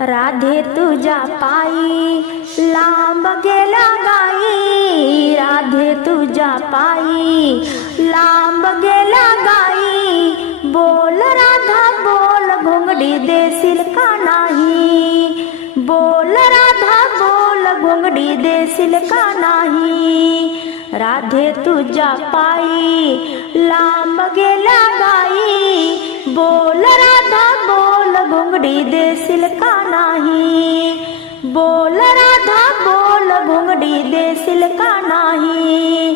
राधे तुझ्या पायी लांब गेला गाई. राधे तुझ्या पायी लांब गेला गाई. बोल राधा बोल घोंगडी देशील का नाही? बोल राधा बोल घोंगडी देशील का नाही? राधे तुझ्या पायी लांब गेला गाई. बोल राधा घोंगडी देशील का नाही. बोल राधा बोल घोंगडी देशील का नाही.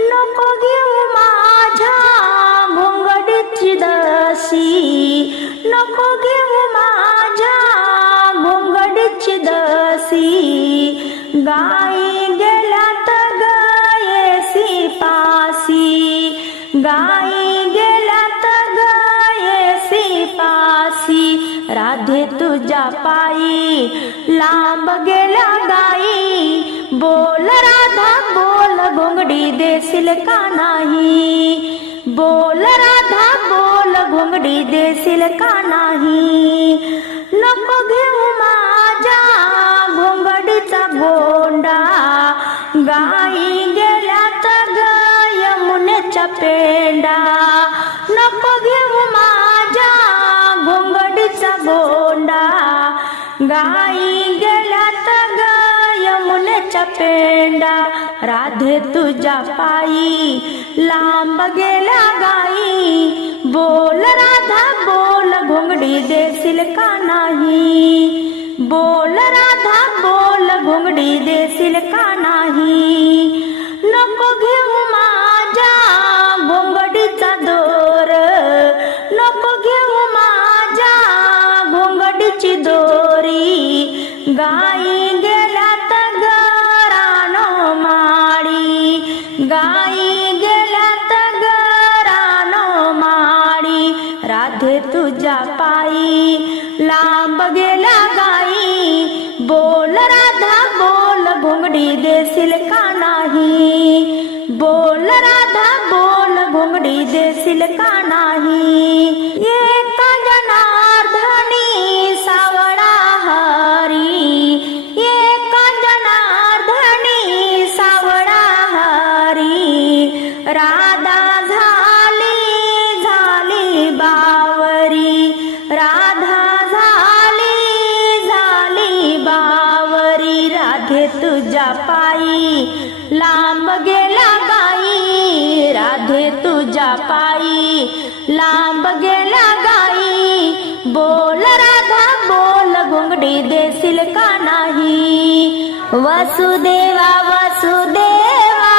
नको घेऊ माझ्या घोंगडीची दशी. नको घेऊ माझ्या घोंगडीची दशी. गा लांब गेल्या गाई बोल राधा बोल घोंगडी देशील का नाही? बोल राधा बोल घोंगडी देशील का नाही? नको घेऊ माझ्या घोंगडीचा गोंडा. गाई गेल्या ग यमुनेच्या पेंडा. नको घेऊ यमुनेच्या राधे तुझ्या पायी लांब गेल्या गाई. बोल राधा बोल घोंगडी देशील का नाही. बोल राधा बोल घोंगडी देशील का नाही. नको घेऊ माझ्या घोंगडीचा दोर. नको घेऊ माझ्या घोंगडीची दोरी. गाई लांब गेला गाई. बोल राधा बोल घुंगडी देशील का नाही. वसुदेवा वसुदेवा.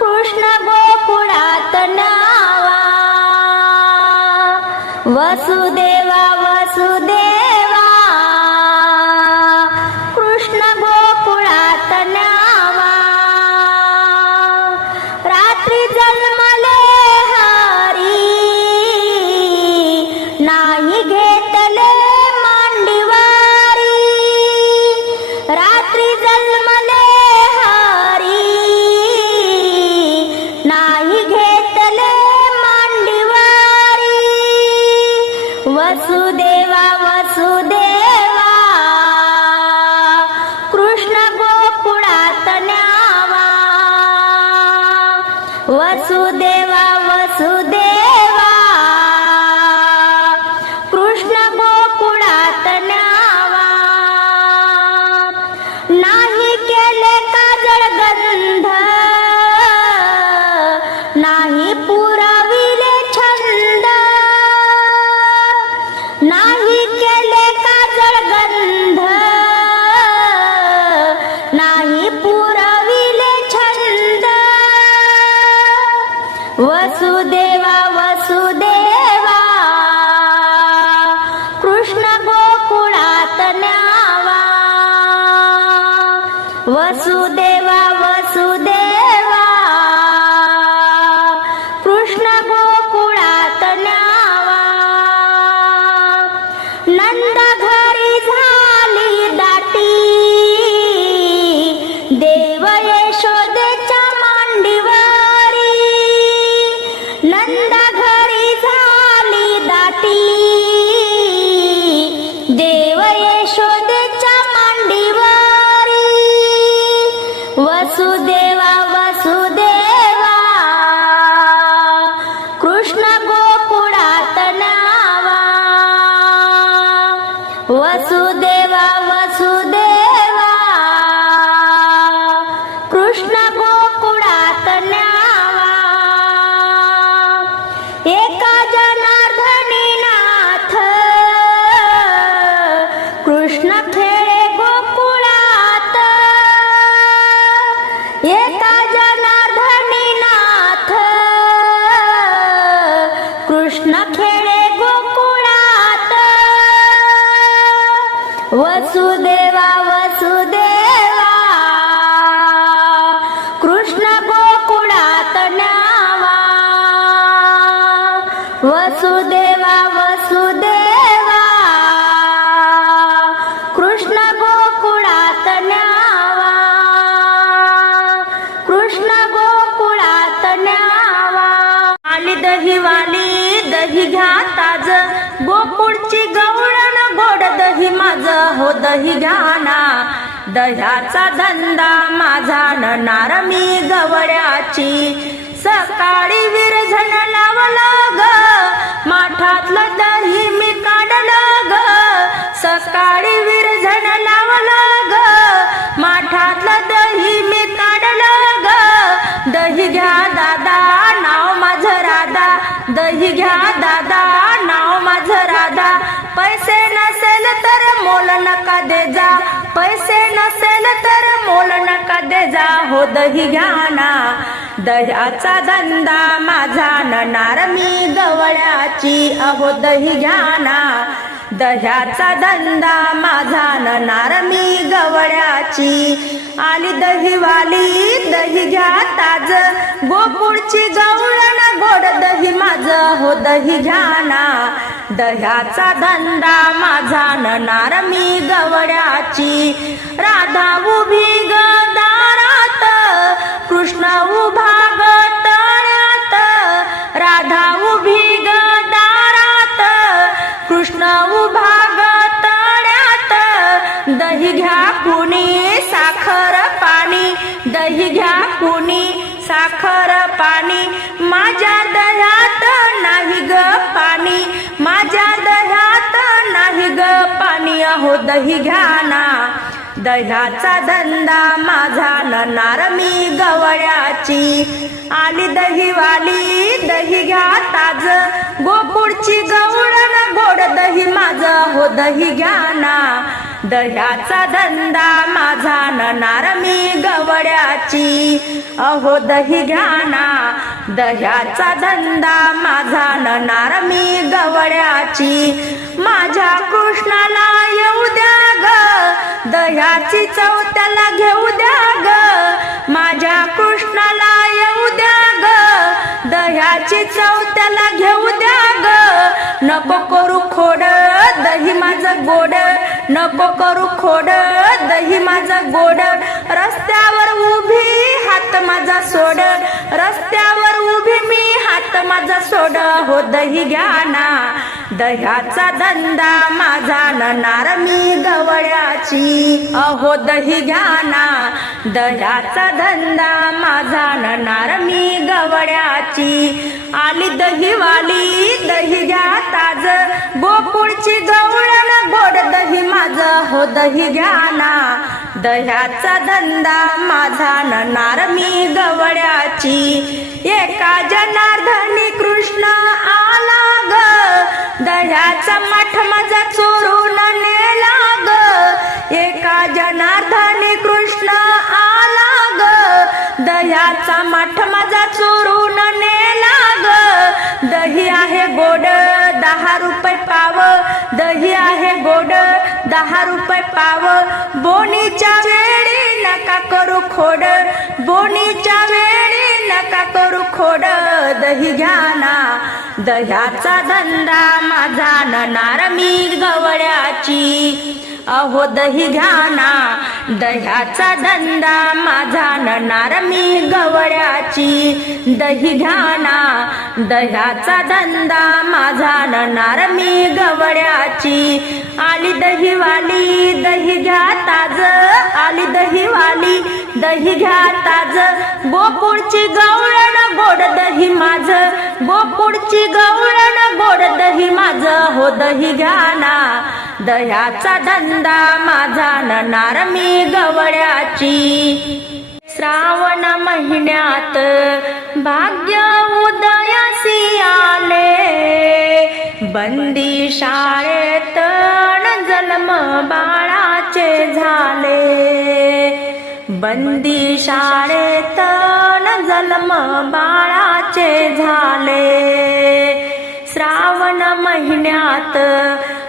कृष्ण गोकुळात नावा वसुदेवा वसुदेवा. कृष्ण गोकुळात नावा रात्री जन्म नंद घरी एका दही घ्या ताज. गोकुळची गवळण गोड दही माझ. हो दही घ्या ना. दह्याचा धंदा माझा नणार मी गवळ्याची. सकाळी विरझण लावलं ग. माठातलं दही मी काढलं ग. सकाळी विरझण घ्या दादा नाव माझं राधा. पैसे नसेल तर मोल नका दे जा पैसे नसेल तर मोल नका दे जा हो दही घ्या ना. दह्याचा धंदा माझा नणार मी गवळ्याची अहो दही घ्या ना. दह्याचा धंदा माझा नणार मी गवळ्याची. आली दहीवाली दही घ्या ताज. गोकुळची गवळण गोड दही माझ. हो दही घ्या ना. दह्याचा धंदा माझा नणार मी गवळ्याची. राधा उभी ग दारात कृष्ण उभा ग तळ्यात. राधा उभी ग कृष्ण उभा तळ्यात. दही घ्या कुणी साखर पाणी. दही घ्या कुणी साखर पाणी. माझ्या दह्यात नाही ग पाणी. माझ्या दह्यात नाही ग पाणी. अहो दही घ्या ना. दह्याचा धंदा माझा नणार मी गवळ्याची. आली दही वाली दही घ्या ताज. गोकुळची गवळण गोड दही माझ हो दही घ्या ना दह्याचा धंदा माझा नणार मी गवड्याची. अहो दही घ्या ना दह्याचा धंदा माझा नणार मी गवड्याची. माझ्या कृष्णाला येऊ द्या ग दह्याची चव त्याला घेऊ द्या ग. माझ्या कृष्णाला येऊ द्या ग दह्याची चव त्याला घेऊ द्या ग. नको करू खोड दही माझं गोड. नको करू खोड दही माझं गोड. रस्त्यावर उभी हात माझा सोड. रस्त्यावर उभी मी हात माझा सोड. हो दही घ्या ना. दह्याचा धंदा माझा नणार मी गवळ्याची. अहो दही घ्या ना. दह्याचा धंदा माझा मी गवड्याची. आली दही वाली दही घ्या ताज. गोकुळची गवळण गोड दही माझ. हो दही घ्या ना. दह्याचा धंदा माझा नणार मी गवड्याची. एका जनार्दनी कृष्ण आला ग. दह्याचा मठ माझा चोरून नेला ग. एका जनार्दनी कृष्ण आला ग. दह्याचा मठ माझा चोरून नेला ग. दही आहे गोड दहा रुपये पाव. दही आहे गोड दहा रुपये पाव. बोनीच्या वेळी नका करू खोड. बोनीच्या वेळी नका करू खोड. दही घ्या ना. दह्याचा धंदा माझा नणार मी गवळ्याची. अहो दही घ्या ना दह्याचा धंदा माझा नणार मी गवळ्याची. दही घ्या ना दह्याचा धंदा माझा नणार मी गवळ्याची. आली दहीवाली दही घ्या ताज. आली दहीवाली दही घ्या ताज. गोकुळची गवळण गोड दही माझ. गोकुळची गवळण गोड दही माझ. हो दही घ्या ना दह्याचा धंदा माझा नणार मी गवळ्याची. श्रावण महिन्यात भाग्य उदयासी आले. बंदी शाळेत जन्म बाळाचे झाले. बंदी शाळेत जन्म बाळाचे झाले. श्रावण महिन्यात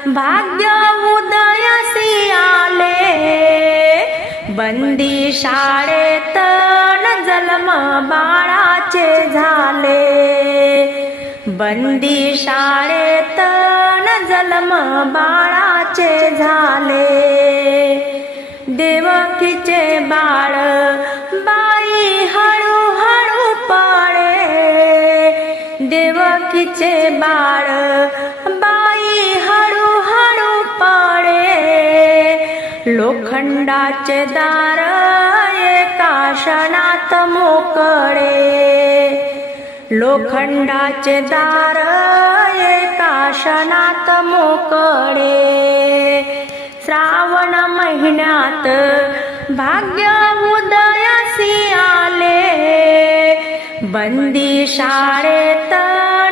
भाग्य उदयासी आले. बंदी शाळेत जन्म बाळाचे झाले. बंदी शाळेत न जन्म बाळाचे झाले. देवकीचे बाळ बाई हळू हळू पळे. देवकीचे बाळ लोखंडाचे दार एका क्षणात मोकळे. लोखंडाचे दार एका क्षणात मोकळे. श्रावण महिन्यात भाग्य उदयासी आले. बंदी शाळेत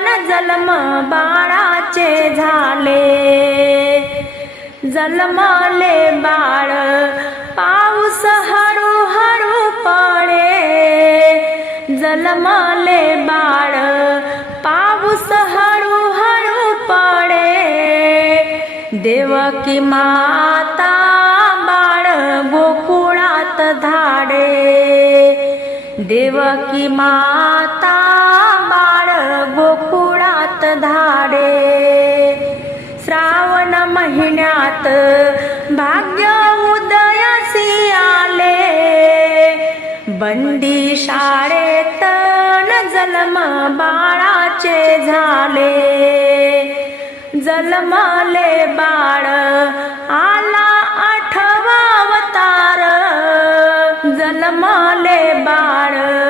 न जन्म बाळाचे झाले. जन्मले बाळ पाऊस हळू हळू पडे जन्मले बाळ पाऊस हळू हळू पडे देवकी माता बाळ गोकुळात धाडे। देवकी माता बाळ गोकुळात धाडे। श्रावण महिन्यात भाग्य उदयासी आले. बंदी शाळेत न जन्म बाळाचे झाले. जन्मले बाळ आला आठवा अवतार. बाळ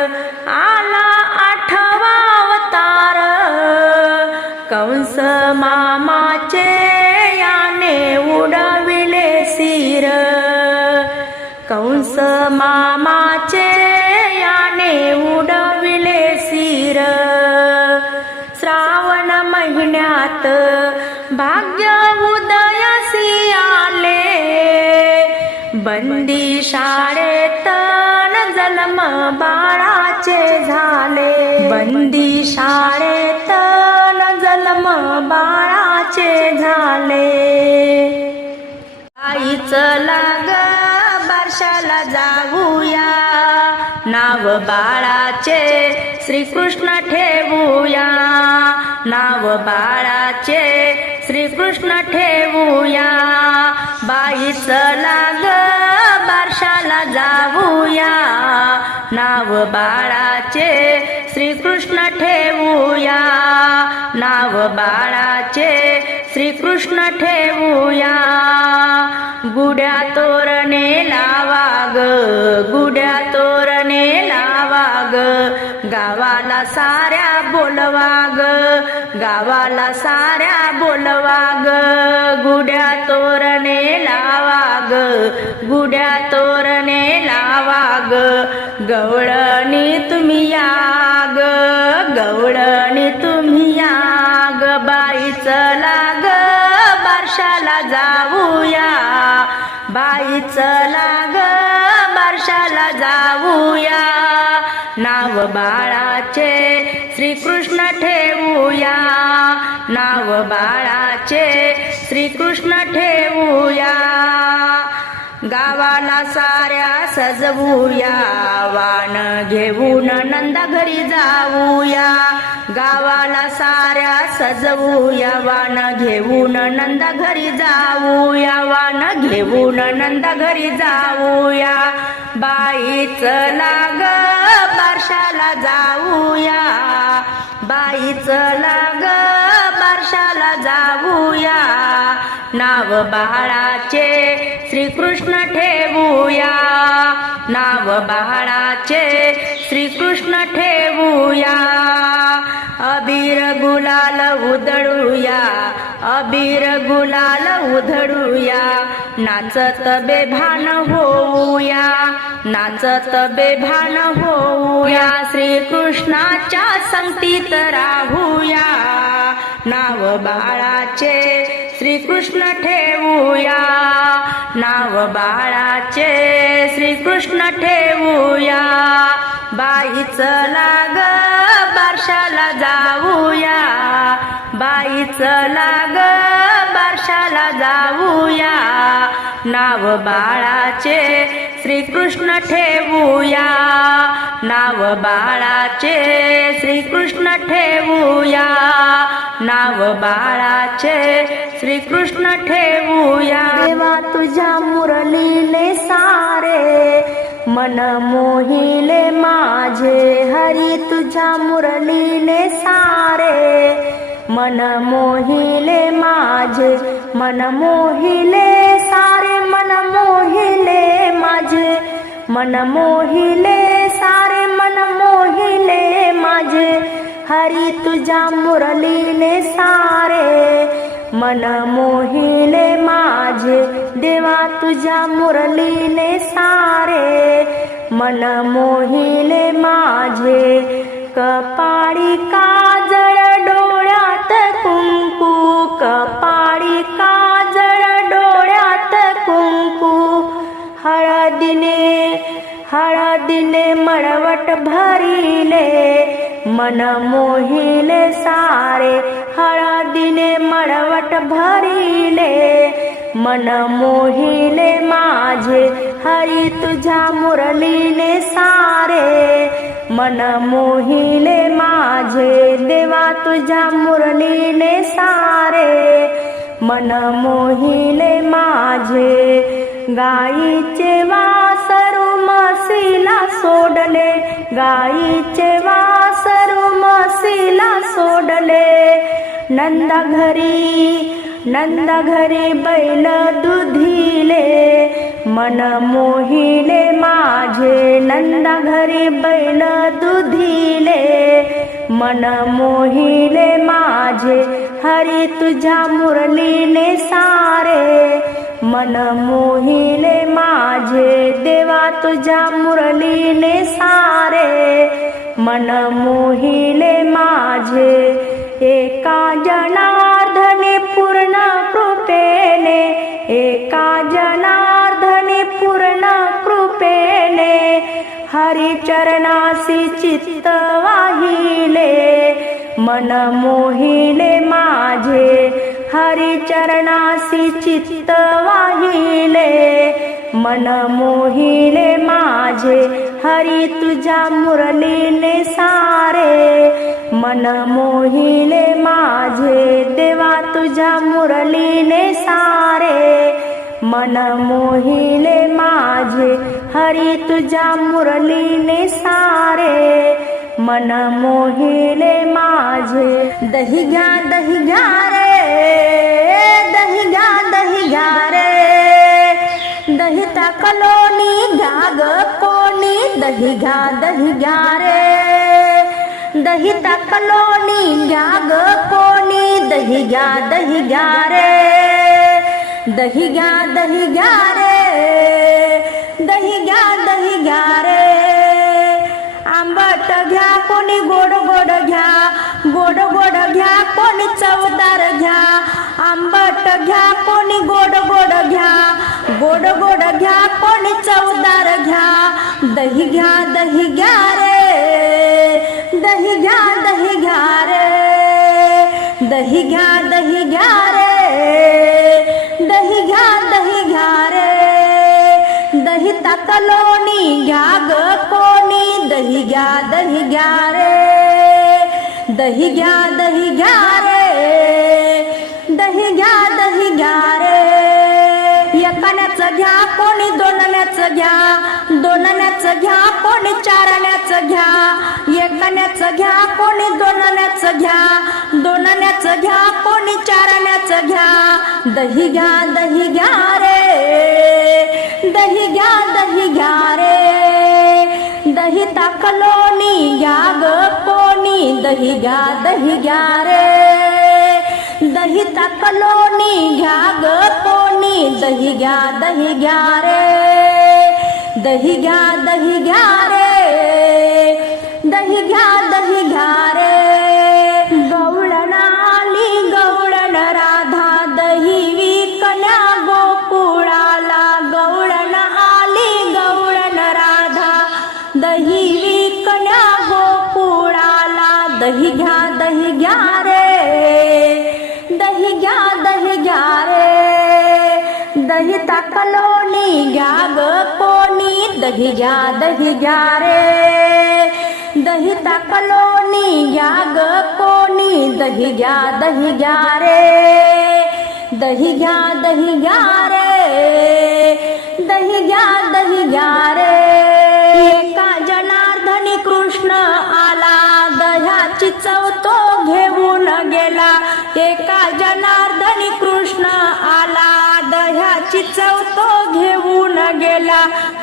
महिन्यात भाग्य उदयासी आले. बंदी शाळेत जन्म बाळाचे झाले. बंदी शाळेत जन्म बाळाचे झाले. आईचं लाग बारशाला जाऊया. नाव बाळाचे श्रीकृष्ण ठेवूया. नाव बाळाचे श्रीकृष्ण ठेवूया. बाईचं लाग बारशाला जाऊया. नाव बाळाचे श्रीकृष्ण ठेवूया. नाव बाळाचे श्रीकृष्ण ठेवूया. गुड्या तोरणे लावाग गुड्या तोरणे लावाग. गावाला साऱ्या बोलवाग गावाला साऱ्या बोलवा गुड्या तोरणे लावाग गुड्या तोरणे लावाग. गवळणी तुम्ही याग गवळणी तुम्ही या बाई चला बारशाला जाऊया. बाईचं लाग बारशाला जाऊया. नाव बाळाचे श्रीकृष्ण ठेवूया. नाव बाळाचे श्रीकृष्ण ठेवूया. गावाला साऱ्या सजवूया वाण घेऊन नंदा घरी जाऊया. गावाला साऱ्या सजवूया वाण घेऊन नंदा घरी जाऊया. वाण घेऊन नंदा घरी जाऊया. बाईच लाग बारशाला जाऊया. बाईच लाग बारशाला जाऊया. नाव बाळाचे. श्रीकृष्ण ठेवूया. नाव बाळाचे. श्रीकृष्ण ठेवूया. अबीर गुलाल उधळूया. अबीर गुलाल उधळूया. नाचत बेभान होऊया. नाचत बेभान होऊया. श्रीकृष्णाच्या संगतीत राहूया. नाव बाळाचे. श्रीकृष्ण ठेवूया. नाव बाळाचे श्रीकृष्ण ठेवूया. बाईच लाग बारशाला जाऊया. बाईच लाग बारशाला जाऊया. नाव बाळाचे श्रीकृष्ण ठेवूया. नाव बाळाचे श्रीकृष्ण ठेवूया. नाव बाळाचे श्रीकृष्ण ठेवूया. देवा तुझ्या मुरलीले सारे मन मोहिले माझे. हरी तुझ्या मुरलीले सारे मन मोहिले माझे. मन मोहिले सारे. मोहिले माझे मन मोहिले सारे मन मोहिले माझे. हरी तुझ्या मुरलीने सारे मन मोहिले माझे. देवा तुझ्या मुरलीने सारे मन मोहिले माझे. कपाळी काजळ डोळ्यात कुंकू कपाळी का हळदीने हळदीने मळवट भरिले मन मोहिले सारे हळदीने मळवट भरिले मन मोहिले माझे हरी तुझ्या मुरलीने सारे मन मोहिले माझे देवा तुझ्या मुरलीने सारे मन मोहिले माझे गाईचे वासरू मसीला सोडले. गाईचे वासरू मसीला सोडले. नंदा घरी नंदा घरी बैल दुधिले. मन मोहिले माझे नंदा घरी बैल दुधिले. मन मोहिले माझे हरी तुझ्या मुरलीने सारे. मन मोहिले माझे देवा तुझ्या मुरलीने सारे. मन मोहिले माझे एका जनार्धने पूर्ण कृपेने. एका जनार्धने पूर्ण कृपेने. हरिचरणासी चित्त वाहिले. मन मोहिले माझे हरिचरणासी चित्त वाहिले मन मोहिले माझे. हरी तुझ्या मुरलीने सारे. मन मोहिले माझे देवा तुझ्या मुरलीने सारे. मन मोहिले माझे हरी तुझ्या मुरलीने सारे. मन मोहिले माझे. दही घ्या दही घ्या रे दही घ्या दही घ्या रे। दही टाकलोनी घ्या ग कोणी। दही घ्या दही घ्या रे। दही टाकलोनी घ्या ग कोणी। दही घ्या दही घ्या रे। दही घ्या दही घ्या रे। कोणी चवदार घ्या आंबट घ्या कोणी गोड गोड घ्या. गोड गोड घ्या कोणी चवदार घ्या. दही घ्या दही घ्या रे. दही घ्या दही घ्या रे. दही घ्या दही घ्या रे. दही घ्या दही घ्या रे. दही तातलोणी घ्या ग कोणी. दही घ्या दही घ्या रे. दही घ्या दही घ्या रे. दही घ्या दही घ्या रे. एकाण्याचं घ्या कोणी दोनण्याचं घ्या. दोनण्याचं घ्या कोणी चारण्याचं घ्या. एकाण्याचं घ्या कोणी दोनण्याचं घ्या. दोनण्याचं घ्या कोणी चारण्याचं घ्या. दही घ्या दही घ्या रे. दही घ्या दही घ्या रे. दही ताकलोनी घ्या ग कोणी दही घ्या दही घ्या रे. दही ताकलोनी घ्या ग कोणी दही घ्या दही घ्या रे. दही घ्या दही घ्या रे. दही घ्या दही कोणी दही घ्या दही घ्या रे दही ताकलोनी घ्या ग कोणी दही घ्या दही घ्या रे दही घ्या दही घ्या रे दही घ्या दही घ्या रे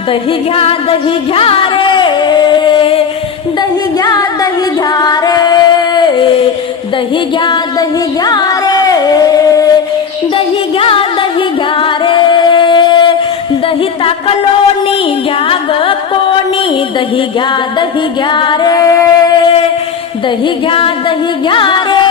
दही घ्या दही घ्या रे. दही घ्या दही घ्या रे. दही घ्या दही घ्या रे. दही घ्या दही घ्या रे. दही ताकलोनी घ्या ग कोणी दही घ्या दही घ्या रे. दही घ्या दही घ्या रे.